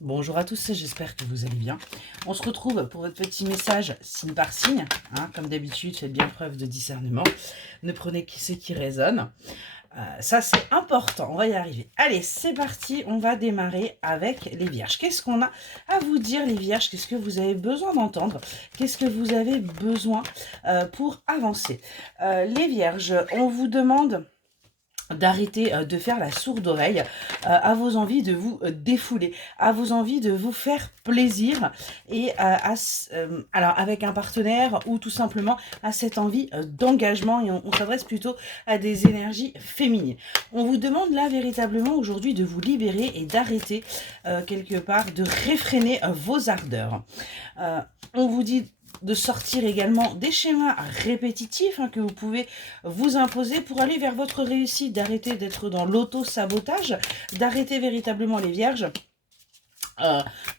Bonjour à tous, j'espère que vous allez bien. On se retrouve pour votre petit message signe par signe. Comme d'habitude, faites bien preuve de discernement. Ne prenez que ce qui résonne. Ça, c'est important. On va y arriver. Allez, c'est parti. On va démarrer avec les vierges. Qu'est-ce qu'on a à vous dire, les vierges? Qu'est-ce que vous avez besoin d'entendre? Qu'est-ce que vous avez besoin pour avancer? Les vierges, on vous demande d'arrêter de faire la sourde oreille à vos envies de vous défouler, à vos envies de vous faire plaisir et alors avec un partenaire ou tout simplement à cette envie d'engagement, et on s'adresse plutôt à des énergies féminines. On vous demande là véritablement aujourd'hui de vous libérer et d'arrêter quelque part de réfréner vos ardeurs. On vous dit de sortir également des schémas répétitifs que vous pouvez vous imposer pour aller vers votre réussite, d'arrêter d'être dans l'auto-sabotage, d'arrêter véritablement les vierges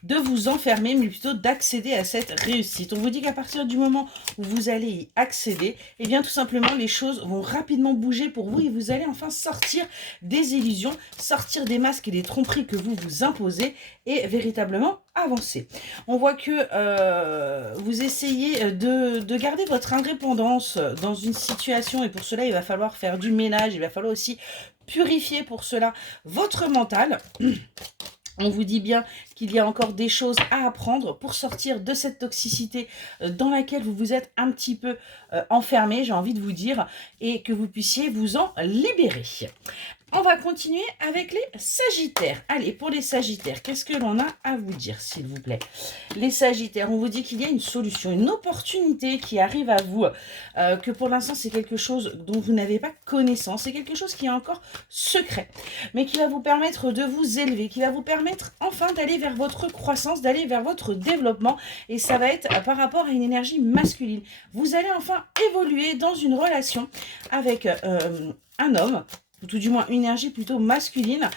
de vous enfermer, mais plutôt d'accéder à cette réussite. On vous dit qu'à partir du moment où vous allez y accéder, eh bien tout simplement les choses vont rapidement bouger pour vous et vous allez enfin sortir des illusions, sortir des masques et des tromperies que vous vous imposez et véritablement avancer. On voit que vous essayez de garder votre indépendance dans une situation et pour cela il va falloir faire du ménage, il va falloir aussi purifier pour cela votre mental. On vous dit bien qu'il y a encore des choses à apprendre pour sortir de cette toxicité dans laquelle vous vous êtes un petit peu enfermé, j'ai envie de vous dire, et que vous puissiez vous en libérer. On va continuer avec les sagittaires. Allez, pour les sagittaires, qu'est-ce que l'on a à vous dire, s'il vous plaît? Les sagittaires, on vous dit qu'il y a une solution, une opportunité qui arrive à vous, que pour l'instant, c'est quelque chose dont vous n'avez pas connaissance, c'est quelque chose qui est encore secret, mais qui va vous permettre de vous élever, qui va vous permettre enfin d'aller vers votre croissance, d'aller vers votre développement, et ça va être par rapport à une énergie masculine. Vous allez enfin évoluer dans une relation avec un homme, ou tout du moins une énergie plutôt masculine,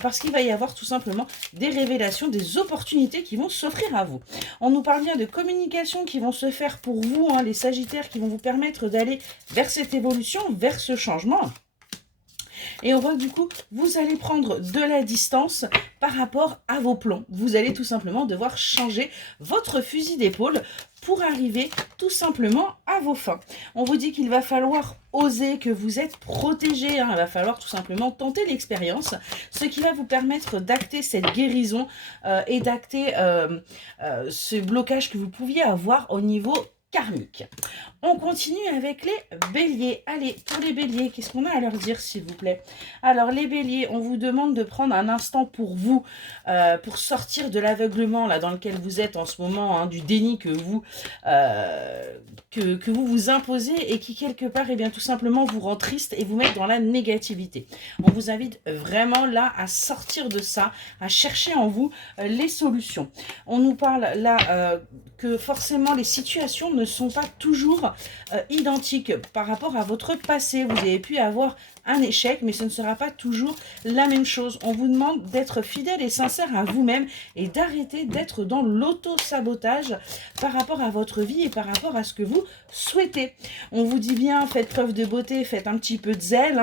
parce qu'il va y avoir tout simplement des révélations, des opportunités qui vont s'offrir à vous. On nous parle bien de communication qui vont se faire pour vous, les sagittaires, qui vont vous permettre d'aller vers cette évolution, vers ce changement. Et on voit que du coup, vous allez prendre de la distance par rapport à vos plans. Vous allez tout simplement devoir changer votre fusil d'épaule pour arriver tout simplement à vos fins. On vous dit qu'il va falloir oser, que vous êtes protégé, il va falloir tout simplement tenter l'expérience, ce qui va vous permettre d'acter cette guérison et d'acter ce blocage que vous pouviez avoir au niveau karmique. On continue avec les béliers. Allez, pour les béliers, qu'est-ce qu'on a à leur dire, s'il vous plaît? Alors, les béliers, on vous demande de prendre un instant pour vous, pour sortir de l'aveuglement là dans lequel vous êtes en ce moment, du déni que vous vous imposez et qui, quelque part, eh bien, tout simplement, vous rend triste et vous met dans la négativité. On vous invite vraiment là à sortir de ça, à chercher en vous les solutions. On nous parle là que forcément les situations ne sont pas toujours identiques par rapport à votre passé. Vous avez pu avoir un échec, mais ce ne sera pas toujours la même chose. On vous demande d'être fidèle et sincère à vous-même et d'arrêter d'être dans l'auto-sabotage par rapport à votre vie et par rapport à ce que vous souhaitez. On vous dit bien, faites preuve de beauté, faites un petit peu de zèle,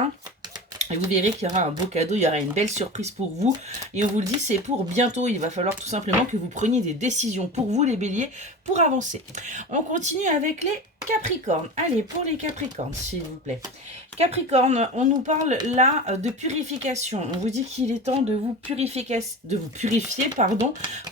et vous verrez qu'il y aura un beau cadeau, il y aura une belle surprise pour vous. Et on vous le dit, c'est pour bientôt. Il va falloir tout simplement que vous preniez des décisions pour vous, les béliers, pour avancer. On continue avec les Capricornes. Allez, pour les Capricornes, s'il vous plaît. Capricorne, on nous parle là de purification. On vous dit qu'il est temps de vous purifier,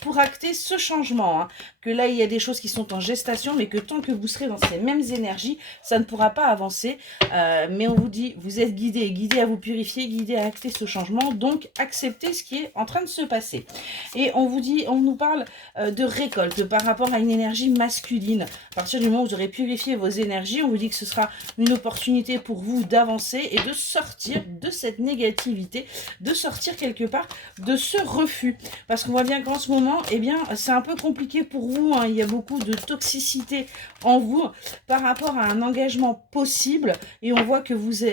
pour acter ce changement. Que là, il y a des choses qui sont en gestation, mais que tant que vous serez dans ces mêmes énergies, ça ne pourra pas avancer. Mais on vous dit, vous êtes guidés à vous purifier, guidés à acter ce changement, donc acceptez ce qui est en train de se passer. Et on vous dit, on nous parle de récolte par rapport à une énergie masculine. À partir du moment où vous aurez purifié vos énergies, on vous dit que ce sera une opportunité pour vous d'avancer et de sortir de cette négativité, de sortir quelque part de ce refus. Parce qu'on voit bien qu'en ce moment, eh bien, c'est un peu compliqué pour vous. Il y a beaucoup de toxicité en vous par rapport à un engagement possible. Et on voit que vous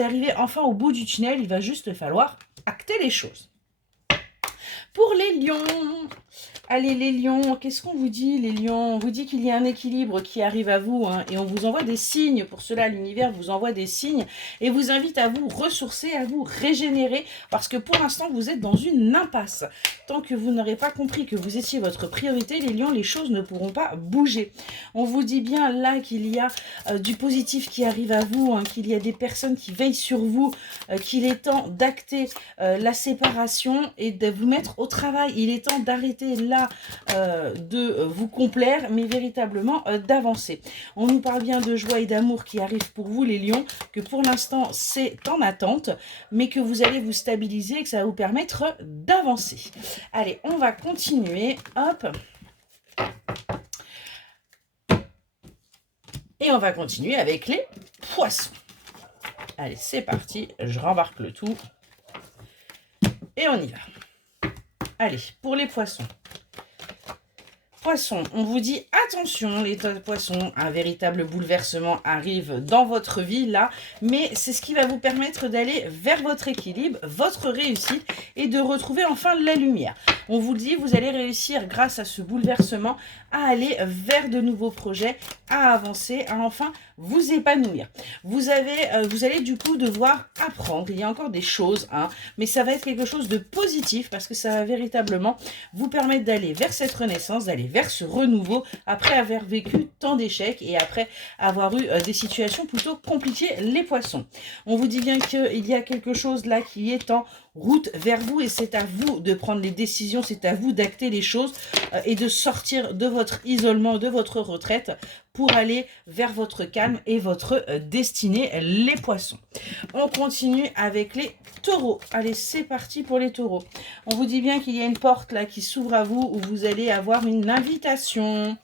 arrivez enfin au bout du tunnel. Il va juste falloir acter les choses. Pour les lions, Allez les lions, qu'est-ce qu'on vous dit les lions? On vous dit qu'il y a un équilibre qui arrive à vous hein, et on vous envoie des signes. Pour cela, l'univers vous envoie des signes et vous invite à vous ressourcer, à vous régénérer parce que pour l'instant, vous êtes dans une impasse. Tant que vous n'aurez pas compris que vous étiez votre priorité, les lions, les choses ne pourront pas bouger. On vous dit bien là qu'il y a du positif qui arrive à vous, hein, qu'il y a des personnes qui veillent sur vous, qu'il est temps d'acter la séparation et de vous mettre au travail. Il est temps d'arrêter là de vous complaire, mais véritablement d'avancer. On nous parle bien de joie et d'amour qui arrive pour vous les lions, que pour l'instant c'est en attente, mais que vous allez vous stabiliser et que ça va vous permettre d'avancer. Allez, on va continuer, hop. Et on va continuer avec les poissons. Allez, c'est parti, je rembarque le tout. Et on y va. Allez, pour les poissons. Poissons, on vous dit attention les poissons, un véritable bouleversement arrive dans votre vie là, mais c'est ce qui va vous permettre d'aller vers votre équilibre, votre réussite et de retrouver enfin la lumière. On vous dit, vous allez réussir grâce à ce bouleversement à aller vers de nouveaux projets, à avancer, à enfin vous épanouir. Vous allez du coup devoir apprendre, il y a encore des choses, hein, mais ça va être quelque chose de positif parce que ça va véritablement vous permettre d'aller vers cette renaissance, d'aller vers ce renouveau après avoir vécu tant d'échecs et après avoir eu des situations plutôt compliquées les poissons. On vous dit bien qu'il y a quelque chose là qui est en route vers vous et c'est à vous de prendre les décisions, c'est à vous d'acter les choses et de sortir de votre isolement, de votre retraite pour aller vers votre calme et votre destinée, les poissons. On continue avec les taureaux. Allez, c'est parti pour les taureaux. On vous dit bien qu'il y a une porte là qui s'ouvre à vous où vous allez avoir une invitation.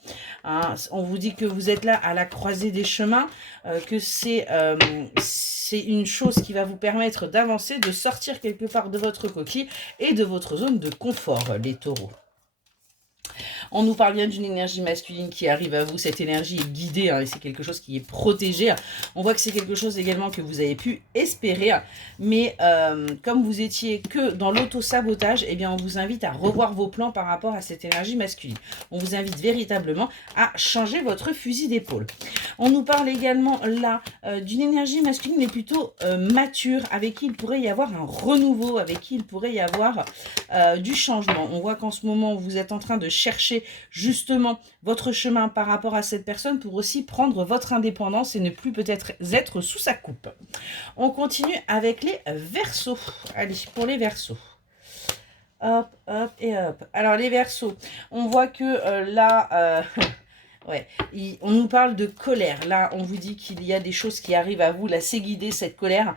Hein, on vous dit que vous êtes là à la croisée des chemins, que c'est une chose qui va vous permettre d'avancer, de sortir quelque part de votre coquille et de votre zone de confort, les taureaux. On nous parle bien d'une énergie masculine qui arrive à vous. Cette énergie est guidée hein, et c'est quelque chose qui est protégé. On voit que c'est quelque chose également que vous avez pu espérer. Mais comme vous étiez que dans l'auto-sabotage, eh bien on vous invite à revoir vos plans par rapport à cette énergie masculine. On vous invite véritablement à changer votre fusil d'épaule. On nous parle également là d'une énergie masculine mais plutôt mature, avec qui il pourrait y avoir un renouveau, avec qui il pourrait y avoir du changement. On voit qu'en ce moment, vous êtes en train de chercher justement votre chemin par rapport à cette personne pour aussi prendre votre indépendance et ne plus peut-être être sous sa coupe. On continue avec les Verseaux. Allez, pour les Verseaux. Hop, hop et hop. Alors les Verseaux, on voit que là... Ouais, on nous parle de colère. Là, on vous dit qu'il y a des choses qui arrivent à vous. Là, c'est guidé, cette colère,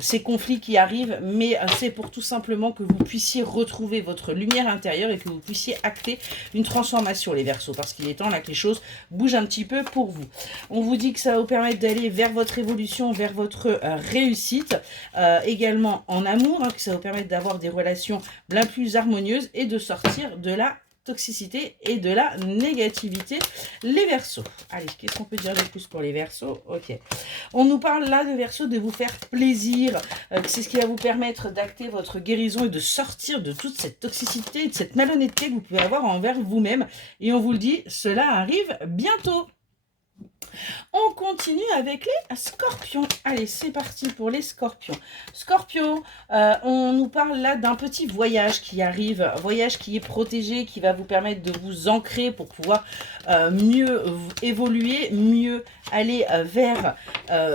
ces conflits qui arrivent. Mais c'est pour tout simplement que vous puissiez retrouver votre lumière intérieure et que vous puissiez acter une transformation, les Verseaux. Parce qu'il est temps là que les choses bougent un petit peu pour vous. On vous dit que ça va vous permettre d'aller vers votre évolution, vers votre réussite. Également en amour, hein, que ça va vous permettre d'avoir des relations bien plus harmonieuses et de sortir de la toxicité et de la négativité, les Verseaux. Allez, qu'est-ce qu'on peut dire de plus pour les Verseaux? Ok. On nous parle là de Verseaux, de vous faire plaisir. C'est ce qui va vous permettre d'acter votre guérison et de sortir de toute cette toxicité, de cette malhonnêteté que vous pouvez avoir envers vous-même. Et on vous le dit, cela arrive bientôt. On continue avec les scorpions. Allez, c'est parti pour les scorpions. Scorpions, on nous parle là d'un petit voyage qui arrive, voyage qui est protégé, qui va vous permettre de vous ancrer pour pouvoir mieux évoluer, mieux aller vers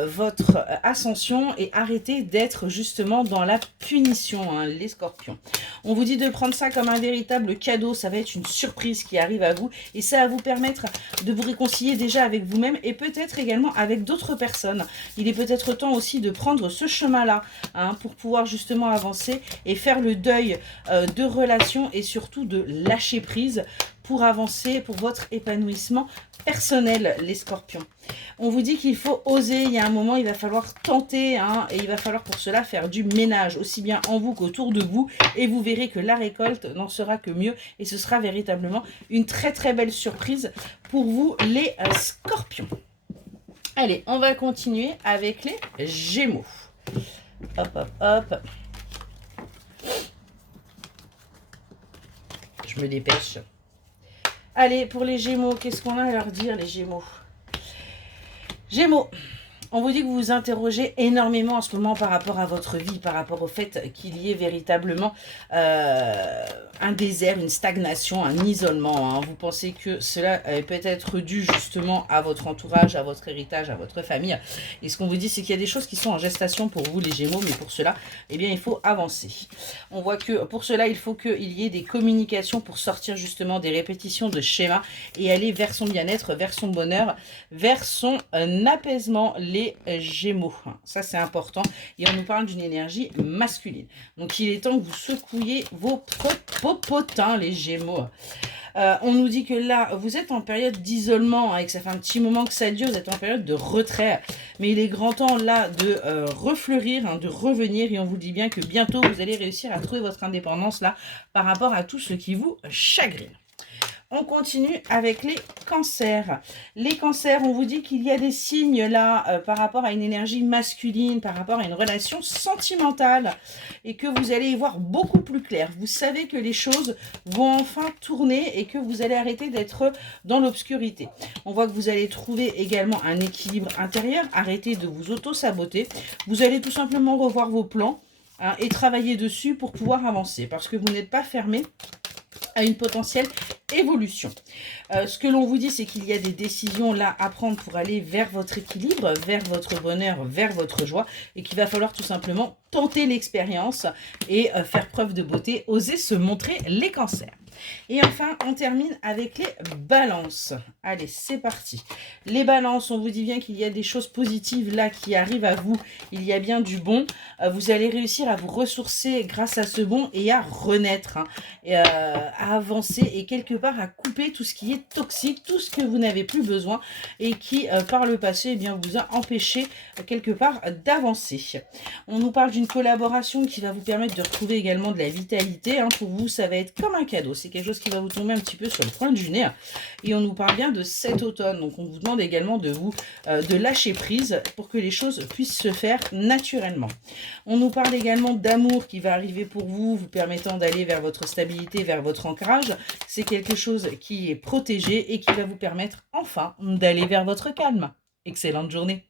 votre ascension et arrêter d'être justement dans la punition, hein, les scorpions. On vous dit de prendre ça comme un véritable cadeau, ça va être une surprise qui arrive à vous et ça va vous permettre de vous réconcilier déjà avec vous-même et peut-être également avec d'autres personnes. Il est peut-être temps aussi de prendre ce chemin-là hein, pour pouvoir justement avancer et faire le deuil de relations et surtout de lâcher prise pour avancer, pour votre épanouissement personnel, les scorpions. On vous dit qu'il faut oser, il y a un moment, il va falloir tenter, hein, et il va falloir pour cela faire du ménage, aussi bien en vous qu'autour de vous, et vous verrez que la récolte n'en sera que mieux, et ce sera véritablement une très très belle surprise pour vous, les scorpions. Allez, on va continuer avec les Gémeaux. Hop, hop, hop. je me dépêche. Allez, pour les Gémeaux, qu'est-ce qu'on a à leur dire, les Gémeaux? Gémeaux, on vous dit que vous vous interrogez énormément en ce moment par rapport à votre vie, par rapport au fait qu'il y ait véritablement un désert, une stagnation, un isolement. Hein. Vous pensez que cela peut être dû justement à votre entourage, à votre héritage, à votre famille. Et ce qu'on vous dit, c'est qu'il y a des choses qui sont en gestation pour vous, les Gémeaux, mais pour cela, eh bien, il faut avancer. On voit que pour cela, il faut qu'il y ait des communications pour sortir justement des répétitions de schémas et aller vers son bien-être, vers son bonheur, vers son apaisement, les Gémeaux. Ça, c'est important. Et on nous parle d'une énergie masculine. Donc, il est temps que vous secouiez vos popotins, les Gémeaux. On nous dit que là, vous êtes en période d'isolement, et que ça fait un petit moment que ça dure, vous êtes en période de retrait. Mais il est grand temps là de refleurir, de revenir. Et on vous dit bien que bientôt, vous allez réussir à trouver votre indépendance là par rapport à tout ce qui vous chagrine. On continue avec les cancers. Les cancers, on vous dit qu'il y a des signes là par rapport à une énergie masculine, par rapport à une relation sentimentale et que vous allez y voir beaucoup plus clair. Vous savez que les choses vont enfin tourner et que vous allez arrêter d'être dans l'obscurité. On voit que vous allez trouver également un équilibre intérieur, arrêter de vous auto-saboter. Vous allez tout simplement revoir vos plans et travailler dessus pour pouvoir avancer parce que vous n'êtes pas fermé à une potentielle évolution. Ce que l'on vous dit, c'est qu'il y a des décisions là à prendre pour aller vers votre équilibre, vers votre bonheur, vers votre joie et qu'il va falloir tout simplement tenter l'expérience et faire preuve de beauté, oser se montrer, les cancers. Et enfin, on termine avec les balances. Allez, c'est parti. Les balances, on vous dit bien qu'il y a des choses positives là qui arrivent à vous. Il y a bien du bon. Vous allez réussir à vous ressourcer grâce à ce bon et à renaître, et, à avancer et quelque part à couper tout ce qui est toxique, tout ce que vous n'avez plus besoin et qui, par le passé, eh bien, vous a empêché quelque part d'avancer. On nous parle d'une collaboration qui va vous permettre de retrouver également de la vitalité. Pour vous, ça va être comme un cadeau. C'est quelque chose qui va vous tomber un petit peu sur le coin du nez. Et on nous parle bien de cet automne. Donc, on vous demande également de vous de lâcher prise pour que les choses puissent se faire naturellement. On nous parle également d'amour qui va arriver pour vous, vous permettant d'aller vers votre stabilité, vers votre ancrage. C'est quelque chose qui est protégé et qui va vous permettre enfin d'aller vers votre calme. Excellente journée.